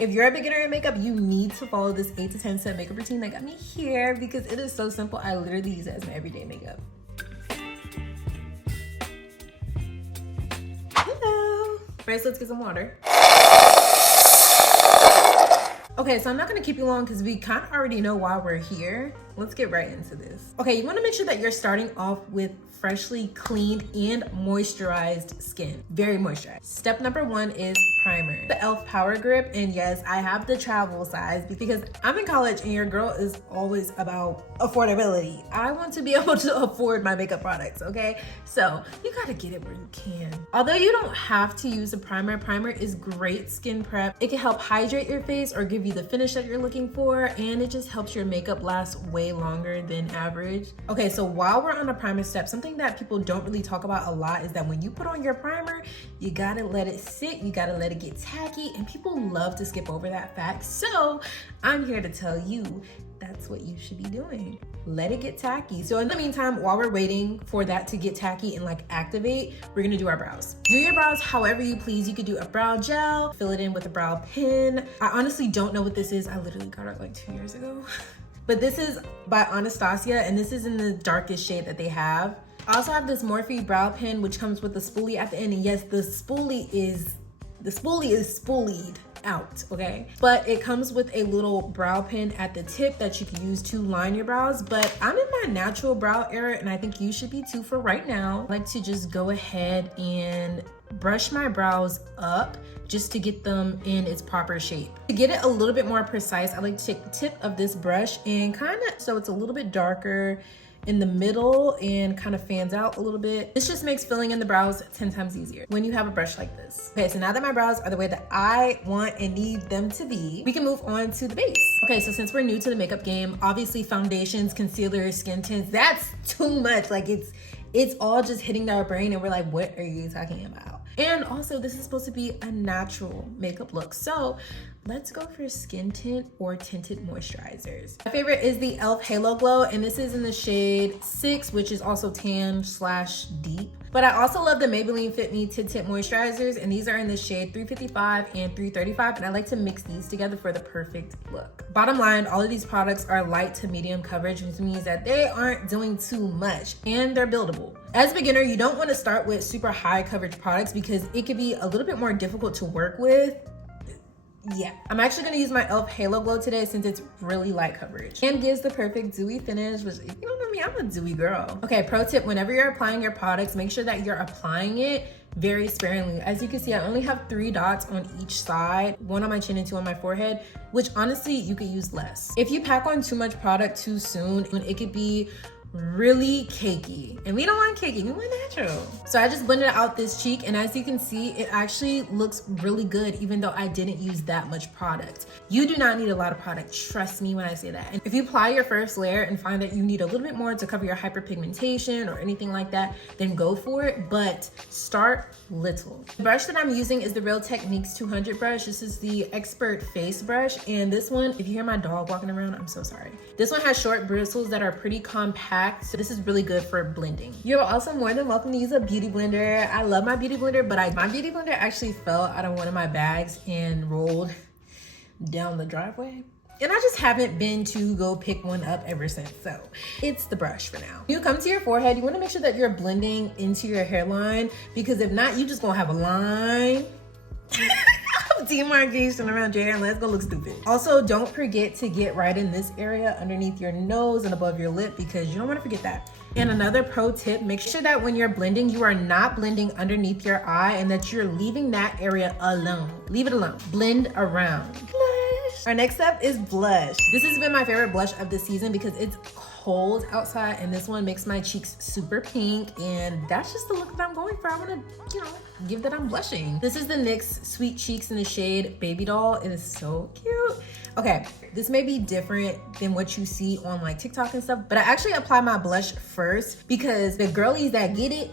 If you're a beginner in makeup, you need to follow this 8 to 10 step makeup routine that got me here because it is so simple. I literally use it as my everyday makeup. Hello. First, let's get some water. Okay, so I'm not gonna keep you long because we kind of already know why we're here. Let's get right into this. Okay, you wanna make sure that you're starting off with freshly cleaned and moisturized skin. Very moisturized. Step number 1 is primer. The E.L.F Power Grip, and yes, I have the travel size because I'm in college and your girl is always about affordability. I want to be able to afford my makeup products, okay? So you gotta get it where you can. Although you don't have to use a primer, primer is great skin prep. It can help hydrate your face or give you the finish that you're looking for, and it just helps your makeup last way longer than average. Okay, so while we're on the primer step, something that people don't really talk about a lot is that when you put on your primer, you gotta let it sit, you gotta let it get tacky, and people love to skip over that fact. So I'm here to tell you that's what you should be doing. Let it get tacky. So in the meantime, while we're waiting for that to get tacky and like activate, we're gonna do our brows. Do your brows however you please. You could do a brow gel, fill it in with a brow pen. I honestly don't know what this is. I literally got it like 2 years ago. But this is by Anastasia, and this is in the darkest shade that they have. I also have this Morphe brow pen, which comes with a spoolie at the end. And yes, the spoolie is spoolied out, okay? But it comes with a little brow pen at the tip that you can use to line your brows. But I'm in my natural brow era, and I think you should be too for right now. I like to just go ahead and brush my brows up just to get them in its proper shape. To get it a little bit more precise, I like to take the tip of this brush and kind of, so it's a little bit darker in the middle and kind of fans out a little bit. This just makes filling in the brows 10 times easier when you have a brush like this. Okay, so now that my brows are the way that I want and need them to be, we can move on to the base. Okay, so since we're new to the makeup game, obviously foundations, concealers, skin tints, that's too much. Like it's all just hitting our brain and we're like, what are you talking about? And also this is supposed to be a natural makeup look. So let's go for skin tint or tinted moisturizers. My favorite is the E.L.F Halo Glow, and this is in the shade 6, which is also tan/deep. But I also love the Maybelline Fit Me Tint moisturizers, and these are in the shade 355 and 335, and I like to mix these together for the perfect look. Bottom line, all of these products are light to medium coverage, which means that they aren't doing too much, and they're buildable. As a beginner, you don't want to start with super high coverage products because it could be a little bit more difficult to work with. Yeah, I'm actually gonna use my E.L.F Halo Glow today since it's really light coverage and gives the perfect dewy finish, which, if you don't know me, I'm a dewy girl. Okay, pro tip, whenever you're applying your products, make sure that you're applying it very sparingly. As you can see, I only have 3 dots on each side, 1 on my chin and 2 on my forehead, which honestly, you could use less. If you pack on too much product too soon, it could be really cakey, and we don't want cakey, we want natural. So I just blended out this cheek, and as you can see, it actually looks really good even though I didn't use that much product. You do not need a lot of product, trust me when I say that. And if you apply your first layer and find that you need a little bit more to cover your hyperpigmentation or anything like that, then go for it, but start little. The brush that I'm using is the Real Techniques 200 brush. This is the Expert Face brush, and this one, if you hear my dog walking around, I'm so sorry. This one has short bristles that are pretty compact, so this is really good for blending. You're also more than welcome to use a beauty blender. I love my beauty blender, but my beauty blender actually fell out of one of my bags and rolled down the driveway. And I just haven't been to go pick one up ever since, so it's the brush for now. You come to your forehead, you wanna make sure that you're blending into your hairline, because if not, you just gonna have a line demarcation around your hair and it's gonna look stupid. Also, don't forget to get right in this area underneath your nose and above your lip, because you don't want to forget that. And another pro tip, make sure that when you're blending, you are not blending underneath your eye and that you're leaving that area alone. Leave it alone. Blend around. Blush. Our next step is blush. This has been my favorite blush of the season because it's cold outside, and this one makes my cheeks super pink, and that's just the look that I'm going for. I want to, you know, give that I'm blushing. This is the NYX Sweet Cheeks in the shade Baby Doll. It is so cute. Okay, this may be different than what you see on like TikTok and stuff, but I actually apply my blush first because the girlies that get it.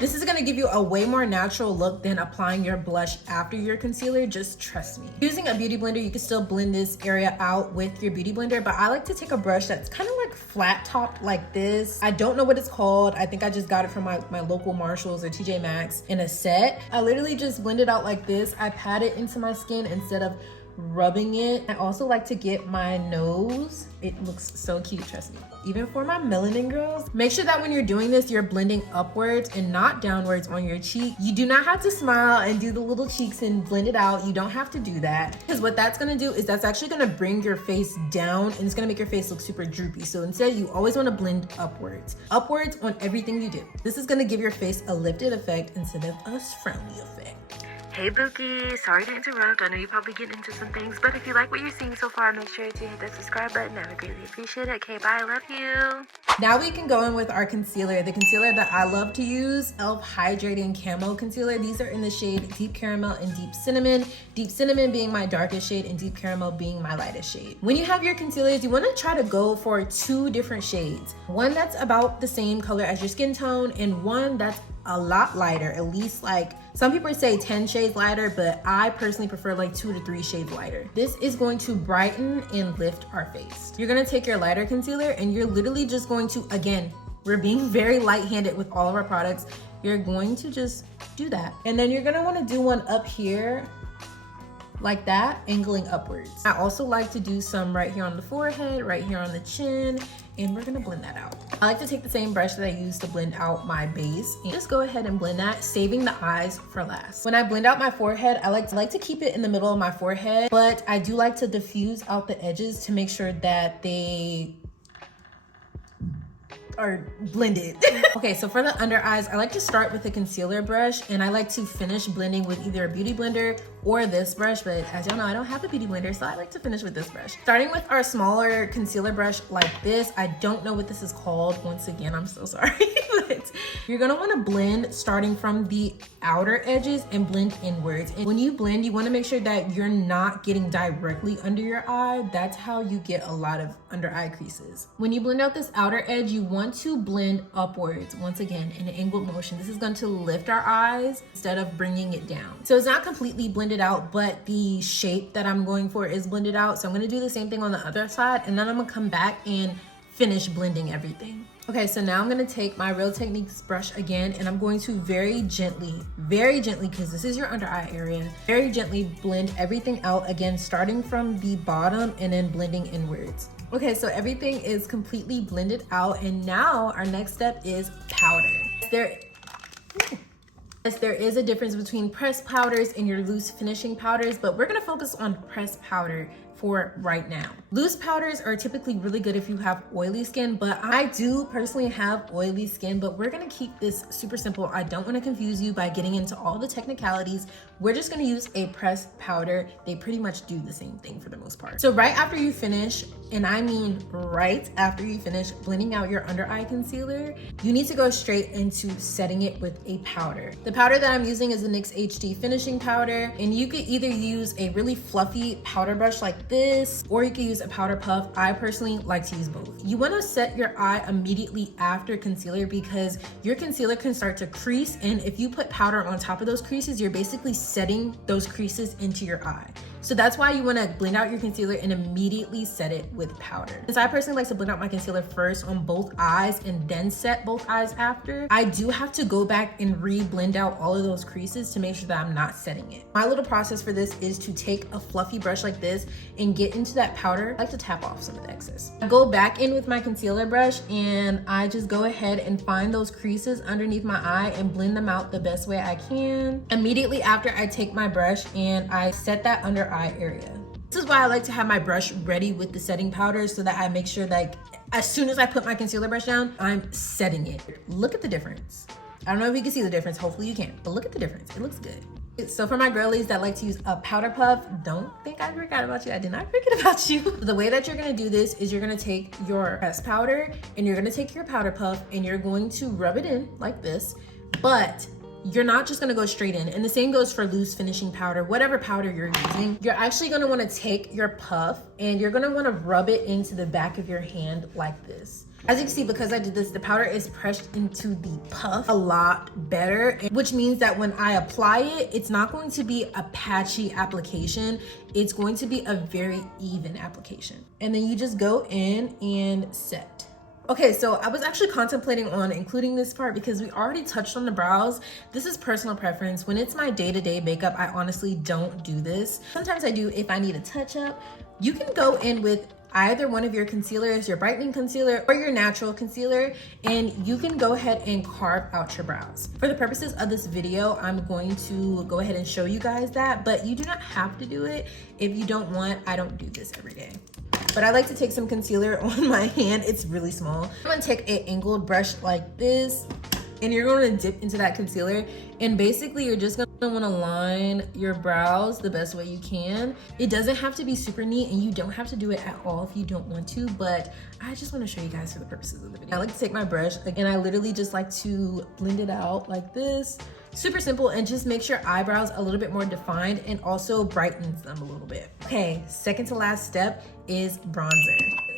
This is gonna give you a way more natural look than applying your blush after your concealer, just trust me. Using a beauty blender, you can still blend this area out with your beauty blender, but I like to take a brush that's kind of like flat topped like this. I don't know what it's called. I think I just got it from my local Marshalls or TJ Maxx in a set. I literally just blend it out like this. I pat it into my skin instead of rubbing it. I also like to get my nose. It looks so cute, trust me. Even for my melanin girls, make sure that when you're doing this, you're blending upwards and not downwards on your cheek. You do not have to smile and do the little cheeks and blend it out. You don't have to do that, because what that's gonna do is that's actually gonna bring your face down and it's gonna make your face look super droopy. So instead, you always wanna blend upwards on everything you do. This is gonna give your face a lifted effect instead of a frowny effect. Hey Bookie, sorry to interrupt. I know you probably get into some things, but if you like what you're seeing so far, make sure to hit that subscribe button. I would greatly appreciate it. Okay, bye, I love you. Now we can go in with our concealer. The concealer that I love to use, E.L.F Hydrating Camo Concealer. These are in the shade Deep Caramel and Deep Cinnamon. Deep Cinnamon being my darkest shade and Deep Caramel being my lightest shade. When you have your concealers, you wanna try to go for 2 different shades. One that's about the same color as your skin tone and one that's a lot lighter, at least like some people say 10 shades lighter, but I personally prefer like 2 to 3 shades lighter. This is going to brighten and lift our face. You're gonna take your lighter concealer and you're literally just going to, again, we're being very light-handed with all of our products. You're going to just do that. And then you're gonna wanna do one up here like that, angling upwards. I also like to do some right here on the forehead, right here on the chin, and we're gonna blend that out. I like to take the same brush that I used to blend out my base and just go ahead and blend that, saving the eyes for last. When I blend out my forehead, I like to keep it in the middle of my forehead, but I do like to diffuse out the edges to make sure that they are blended. Okay, so for the under eyes, I like to start with a concealer brush and I like to finish blending with either a beauty blender or this brush, but as y'all know, I don't have a beauty blender, so I like to finish with this brush. Starting with our smaller concealer brush like this, I don't know what this is called. Once again, I'm so sorry, but you're gonna wanna blend starting from the outer edges and blend inwards. And when you blend, you wanna make sure that you're not getting directly under your eye. That's how you get a lot of under eye creases. When you blend out this outer edge, you want to blend upwards, once again, in an angled motion. This is going to lift our eyes instead of bringing it down. So it's not completely blended out, but the shape that I'm going for is blended out. So I'm gonna do the same thing on the other side, and then I'm gonna come back and finish blending everything. Okay, so now I'm gonna take my Real Techniques brush again, and I'm going to very gently, because this is your under eye area, very gently blend everything out, again, starting from the bottom and then blending inwards. Okay, so everything is completely blended out, and now our next step is powder. There is a difference between pressed powders and your loose finishing powders, but we're gonna focus on pressed powder for right now. Loose powders are typically really good if you have oily skin, but I do personally have oily skin, but we're gonna keep this super simple. I don't wanna confuse you by getting into all the technicalities. We're just gonna use a pressed powder. They pretty much do the same thing for the most part. So right after you finish, and I mean right after you finish blending out your under eye concealer, you need to go straight into setting it with a powder. The powder that I'm using is the NYX HD Finishing Powder, and you could either use a really fluffy powder brush like this, or you could use a powder puff. I personally like to use both. You wanna set your eye immediately after concealer because your concealer can start to crease, and if you put powder on top of those creases, you're basically setting those creases into your eye. So that's why you wanna blend out your concealer and immediately set it with powder. Since I personally like to blend out my concealer first on both eyes and then set both eyes after, I do have to go back and re-blend out all of those creases to make sure that I'm not setting it. My little process for this is to take a fluffy brush like this and get into that powder. I like to tap off some of the excess. I go back in with my concealer brush and I just go ahead and find those creases underneath my eye and blend them out the best way I can. Immediately after, I take my brush and I set that under eye area. This is why I like to have my brush ready with the setting powder so that I make sure that as soon as I put my concealer brush down, I'm setting it. Look at the difference. I don't know if you can see the difference, hopefully you can, but look at the difference, it looks good. So for my girlies that like to use a powder puff, don't think I forgot about you. I did not forget about you. The way that you're gonna do this is you're gonna take your pressed powder and you're gonna take your powder puff and you're going to rub it in like this, but you're not just gonna go straight in. And the same goes for loose finishing powder, whatever powder you're using. You're actually gonna wanna take your puff and you're gonna wanna rub it into the back of your hand like this. As you can see, because I did this, the powder is pressed into the puff a lot better, which means that when I apply it, it's not going to be a patchy application. It's going to be a very even application. And then you just go in and set. Okay, so I was actually contemplating on including this part because we already touched on the brows. This is personal preference. When it's my day-to-day makeup, I honestly don't do this. Sometimes I do if I need a touch-up. You can go in with either one of your concealers, your brightening concealer or your natural concealer, and you can go ahead and carve out your brows. For the purposes of this video, I'm going to go ahead and show you guys that, but you do not have to do it if you don't want. I don't do this every day. But I like to take some concealer on my hand. It's really small. I'm gonna take an angled brush like this, and you're gonna dip into that concealer, and basically you're just gonna wanna line your brows the best way you can. It doesn't have to be super neat, and you don't have to do it at all if you don't want to, but I just wanna show you guys for the purposes of the video. I like to take my brush, and I literally just like to blend it out like this. Super simple, and just makes your eyebrows a little bit more defined and also brightens them a little bit. Okay, second to last step is bronzer.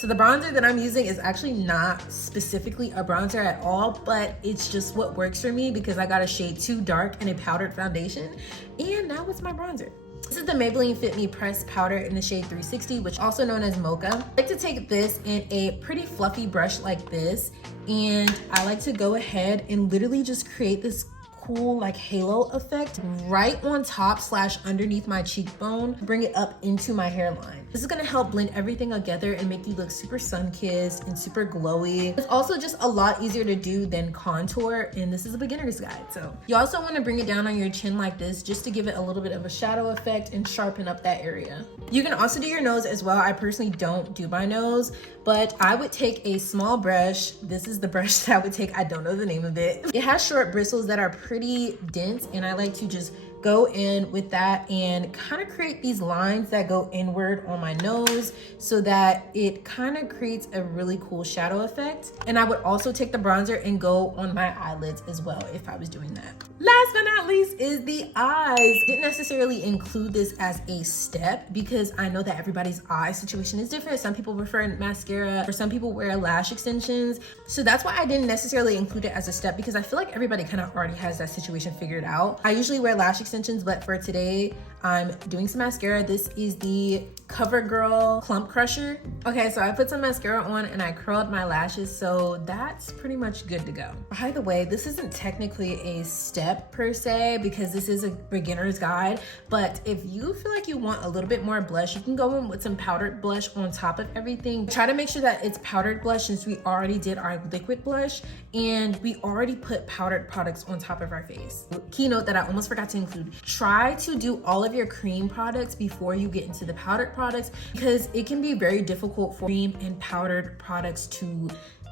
So the bronzer that I'm using is actually not specifically a bronzer at all, but it's just what works for me because I got a shade too dark and a powdered foundation, and now it's my bronzer. This is the Maybelline Fit Me Pressed Powder in the shade 360, which is also known as Mocha. I like to take this in a pretty fluffy brush like this, and I like to go ahead and literally just create this cool like halo effect right on top / underneath my cheekbone, bring it up into my hairline. This is gonna help blend everything together and make you look super sun-kissed and super glowy. It's also just a lot easier to do than contour, and this is a beginner's guide. So you also want to bring it down on your chin like this just to give it a little bit of a shadow effect and sharpen up that area. You can also do your nose as well. I personally don't do my nose, but I would take a small brush. This is the brush that I would take. I don't know the name of it. It has short bristles that are pretty dense, and I like to just go in with that and kind of create these lines that go inward on my nose so that it kind of creates a really cool shadow effect. And I would also take the bronzer and go on my eyelids as well if I was doing that. Last but not least is the eyes. Didn't necessarily include this as a step because I know that everybody's eye situation is different. Some people prefer mascara, or some people wear lash extensions. So that's why I didn't necessarily include it as a step, because I feel like everybody kind of already has that situation figured out. I usually wear lash extensions, but for today, I'm doing some mascara. This is the Covergirl Clump Crusher. Okay, so I put some mascara on and I curled my lashes, so that's pretty much good to go. By the way, this isn't technically a step per se because this is a beginner's guide, but if you feel like you want a little bit more blush, you can go in with some powdered blush on top of everything. Try to make sure that it's powdered blush since we already did our liquid blush and we already put powdered products on top of our face. Keynote that I almost forgot to include, try to do all of your cream products before you get into the powdered products because it can be very difficult for cream and powdered products to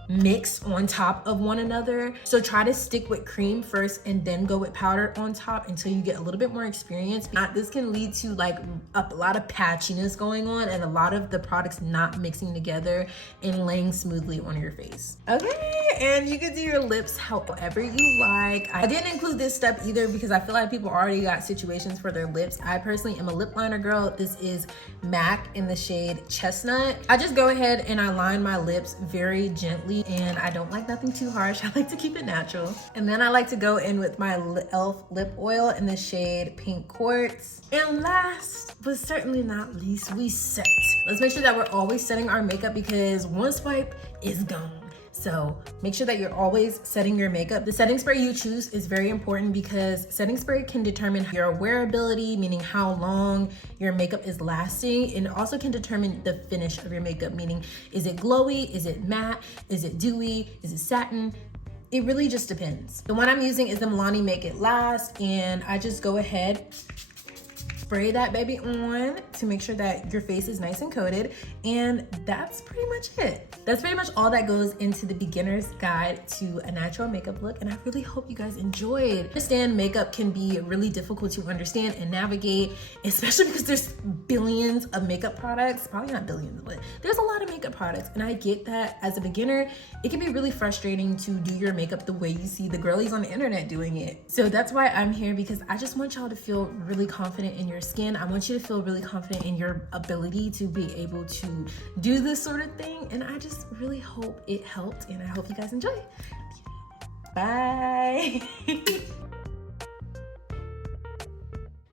mix on top of one another. So try to stick with cream first and then go with powder on top until you get a little bit more experience. This can lead to like a lot of patchiness going on and a lot of the products not mixing together and laying smoothly on your face. Okay, and you can do your lips however you like. I didn't include this step either because I feel like people already got situations for their lips. I personally am a lip liner girl. This is MAC in the shade Chestnut. I just go ahead and I line my lips very gently, and I don't like nothing too harsh. I like to keep it natural. And then I like to go in with my E.L.F lip oil in the shade Pink Quartz. And last but certainly not least, we set. Let's make sure that we're always setting our makeup because one swipe is gone. So make sure that you're always setting your makeup. The setting spray you choose is very important because setting spray can determine your wearability, meaning how long your makeup is lasting, and it also can determine the finish of your makeup, meaning is it glowy, is it matte, is it dewy, is it satin? It really just depends. The one I'm using is the Milani Make It Last, and I just go ahead, spray that baby on to make sure that your face is nice and coated, and that's pretty much it. That's pretty much all that goes into the beginner's guide to a natural makeup look, and I really hope you guys enjoyed. I understand makeup can be really difficult to understand and navigate, especially because there's billions of makeup products. Probably not billions, but there's a lot of makeup products, and I get that as a beginner, it can be really frustrating to do your makeup the way you see the girlies on the internet doing it. So that's why I'm here, because I just want y'all to feel really confident in your skin. I want you to feel really confident in your ability to be able to do this sort of thing, and I just really hope it helped, and I hope you guys enjoy. Bye.